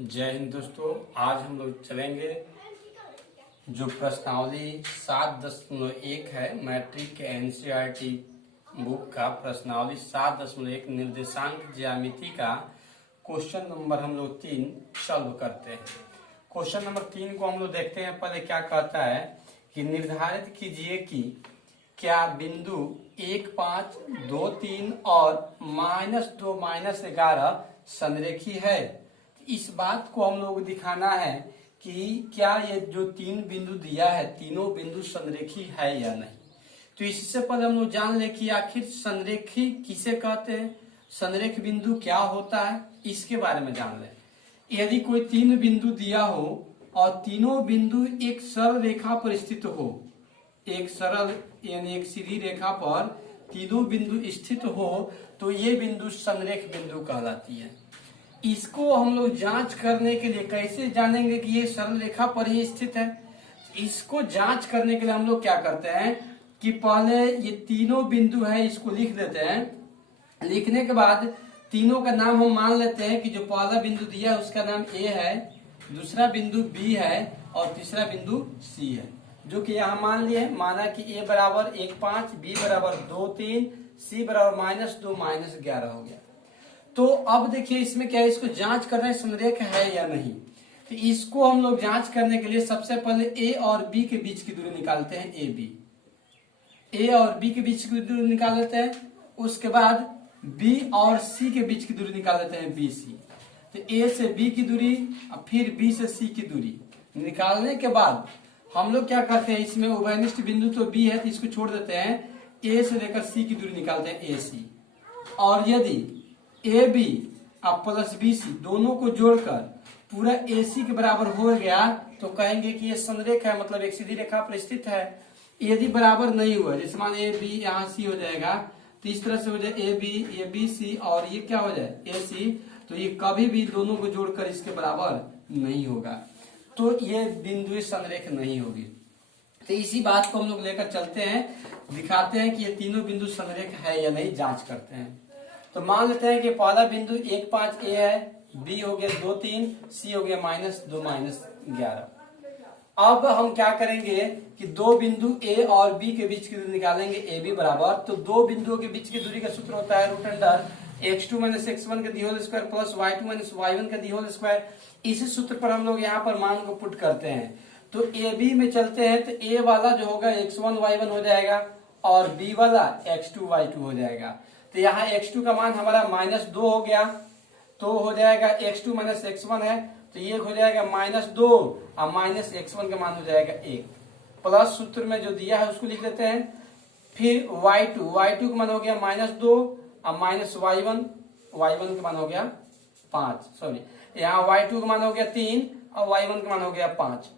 जय हिंद दोस्तों। आज हम लोग चलेंगे जो प्रश्नावली 7.1 है मैट्रिक के एनसीईआरटी बुक का प्रश्नावली 7.1 निर्देशांक ज्यामिति का क्वेश्चन नंबर हम लोग 3 सॉल्व करते हैं। क्वेश्चन नंबर 3 को हम लोग देखते हैं। पहले क्या कहता है कि निर्धारित कीजिए कि क्या बिंदु 1, 5, 2, 3 और -2, -11 संरेखी है। इस बात को हम लोग दिखाना है कि क्या ये जो 3 बिंदु दिया है तीनों बिंदु संरेखी है या नहीं। तो इससे पहले हम लोग जान ले कि आखिर संरेखी किसे कहते हैं, संरेख बिंदु क्या होता है, इसके बारे में जान ले। यदि कोई 3 बिंदु दिया हो और तीनों बिंदु एक सरल रेखा पर स्थित हो, एक सरल यानी एक सीधी रेखा पर तीनों बिंदु स्थित हो, तो ये बिंदु संरेख बिंदु कहलाती है। इसको हम लोग जांच करने के लिए कैसे जानेंगे कि ये सरल रेखा पर ही स्थित है। इसको जांच करने के लिए हम लोग क्या करते हैं कि पहले ये तीनों बिंदु है इसको लिख देते हैं। लिखने के बाद तीनों का नाम हम मान लेते हैं कि जो पहला बिंदु दिया है उसका नाम ए है, दूसरा बिंदु बी है और तीसरा बिंदु सी है, जो कि यहाँ मान लिए। माना कि ए बराबर 1, 5, बी बराबर 2, 3, सी बराबर -2, -11 हो गया। तो अब देखिए इसमें क्या है, इसको जांच करना है संरेख है या नहीं। तो इसको हम लोग जांच करने के लिए सबसे पहले ए और बी के बीच की दूरी निकालते हैं। ए और बी के बीच की दूरी निकाल लेते हैं। उसके बाद बी और सी के बीच की दूरी निकाल लेते हैं, बी सी। तो ए से बी की दूरी और फिर बी से सी की दूरी निकालने के बाद हम लोग क्या करते हैं, इसमें उभयनिष्ठ बिंदु तो बी है तो इसको छोड़ देते हैं। ए से लेकर सी की दूरी निकालते हैं, ए सी। और यदि ए बी और प्लस बी सी दोनों को जोड़कर पूरा ए सी के बराबर हो गया तो कहेंगे कि ये संरेख है, मतलब एक सीधी रेखा पर स्थित है। यदि बराबर नहीं हुआ, जैसे मान ए बी यहाँ सी हो जाएगा, तो इस तरह से हो जाए ए बी सी और ये क्या हो जाए ए सी, तो ये कभी भी दोनों को जोड़कर इसके बराबर नहीं होगा, तो ये बिंदु संरेख नहीं होगी। तो इसी बात को हम लोग लेकर चलते हैं, दिखाते हैं कि ये तीनों बिंदु संरेख है या नहीं, जांच करते हैं। तो मान लेते हैं कि पहला बिंदु 1, 5 ए है, बी हो गया 2, 3, सी हो गया -2, -11। अब हम क्या करेंगे कि दो बिंदु ए और बी के बीच की दूरी निकालेंगे, ए बी बराबर। तो दो बिंदुओं के बीच की दूरी का सूत्र होता है रूट अंडर x2 - x1 का the whole square plus y2 - y1 का दी होल स्क्वायर। इसी सूत्र पर हम लोग यहाँ पर मान को पुट करते हैं। तो ए बी में चलते हैं तो ए वाला जो होगा x1 y1 हो जाएगा और बी वाला x2 y2 हो जाएगा। तो यहाँ x2 का मान हमारा -2 हो गया, तो हो जाएगा x2 - x1 है, तो ये हो जाएगा -2 और -x1 का मान हो जाएगा 1। प्लस सूत्र में जो दिया है उसको लिख देते हैं। फिर y2 का मान हो गया -2 और -y1 का मान हो गया 5। सॉरी, यहाँ y2 का मान हो गया 3 और y1 का मान हो गया 5।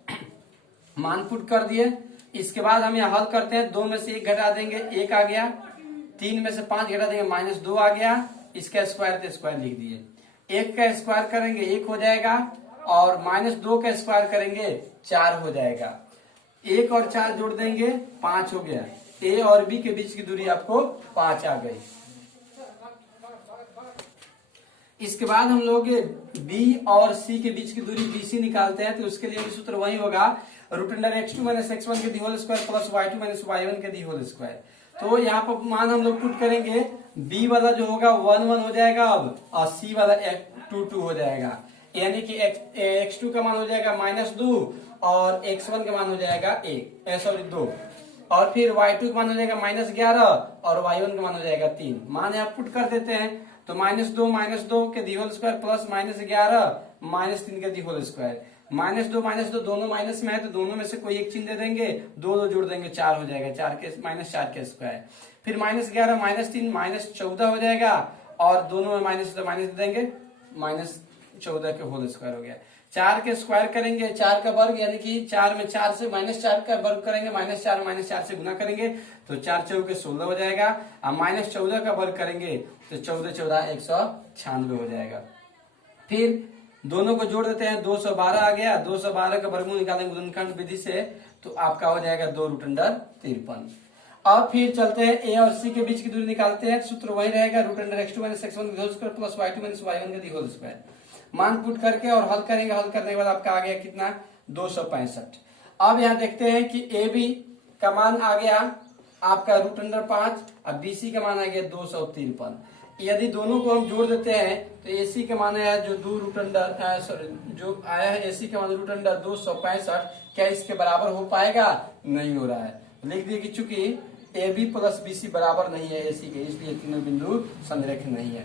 मान पुट कर दिए। इसके बाद हम यहाँ हल करते हैं। 2 में से 1 घटा देंगे, 1 आ गया। 3 में से 5 घटा देंगे, -2 आ गया। इसका स्क्वायर तो स्क्वायर लिख दिए। 1 का स्क्वायर करेंगे 1 हो जाएगा और -2 का स्क्वायर करेंगे 4 हो जाएगा। 1 और 4 जोड़ देंगे 5 हो गया। ए और बी के बीच की दूरी आपको 5 आ गई। इसके बाद हम लोग बी और सी के बीच की दूरी बी सी निकालते हैं। तो उसके लिए भी सूत्र वही होगा, रूट अंडर x2 - x1 के the whole square plus y2 - y1 के दी होल स्क्वायर। तो यहाँ पर मान हम लोग पुट करेंगे। b वाला जो होगा 1 1 हो जाएगा अब, और c वाला 2 2 हो जाएगा। यानी कि x2 का मान हो जाएगा -2 और x1 का मान हो जाएगा 2। और फिर y2 का मान हो जाएगा -11 और y1 का मान हो जाएगा 3। मान यहाँ पुट कर देते हैं। तो -2 के दी होल स्क्वायर प्लस -11 -3 के दी होल स्क्वायर। -2 दोनों माइनस में है, तो दोनों में से कोई एक चिन्ह दे देंगे, 2 जोड़ देंगे 4 हो जाएगा। 4 के स्क्वायर। फिर -11 -3 -14 हो जाएगा और दोनों में माइनस दे देंगे, -14 के होल स्क्वायर हो गया। 4 के स्क्वायर करेंगे 4 का वर्ग, यानी कि 4 में 4 से -4 का वर्ग करेंगे, -4 से गुना करेंगे तो 4 चौके 16 हो जाएगा। और -14 का वर्ग करेंगे तो 14 14 196 हो जाएगा। फिर दोनों को जोड़ देते हैं, 212 आ गया। 212 का वर्गमूल निकालेंगे गुणनखंड विधि से, तो आपका हो जाएगा 2 रूट अंडर 53। अब फिर चलते हैं ए और सी के बीच की दूरी निकालते हैं। सूत्र वही रहेगा, रूट अंडर x2 - x1 का the whole square plus y2 - y1 का दी होल स्क्वायर। मान पुट करके और हल करेंगे, हल करने के बाद आपका आ गया कितना 265। अब यहाँ देखते हैं कि ए बी का मान आ गया आपका √5 और बीसी का मान आ गया 253। यदि दोनों को हम जोड़ देते हैं तो एसी का मान आया जो जो आया है एसी का मान √265, क्या इसके बराबर हो पाएगा? नहीं हो रहा है। लिख दिए कि चूंकि ए बी प्लस बीसी बराबर नहीं है एसी के, इसलिए तीनों बिंदु संरेखित नहीं है।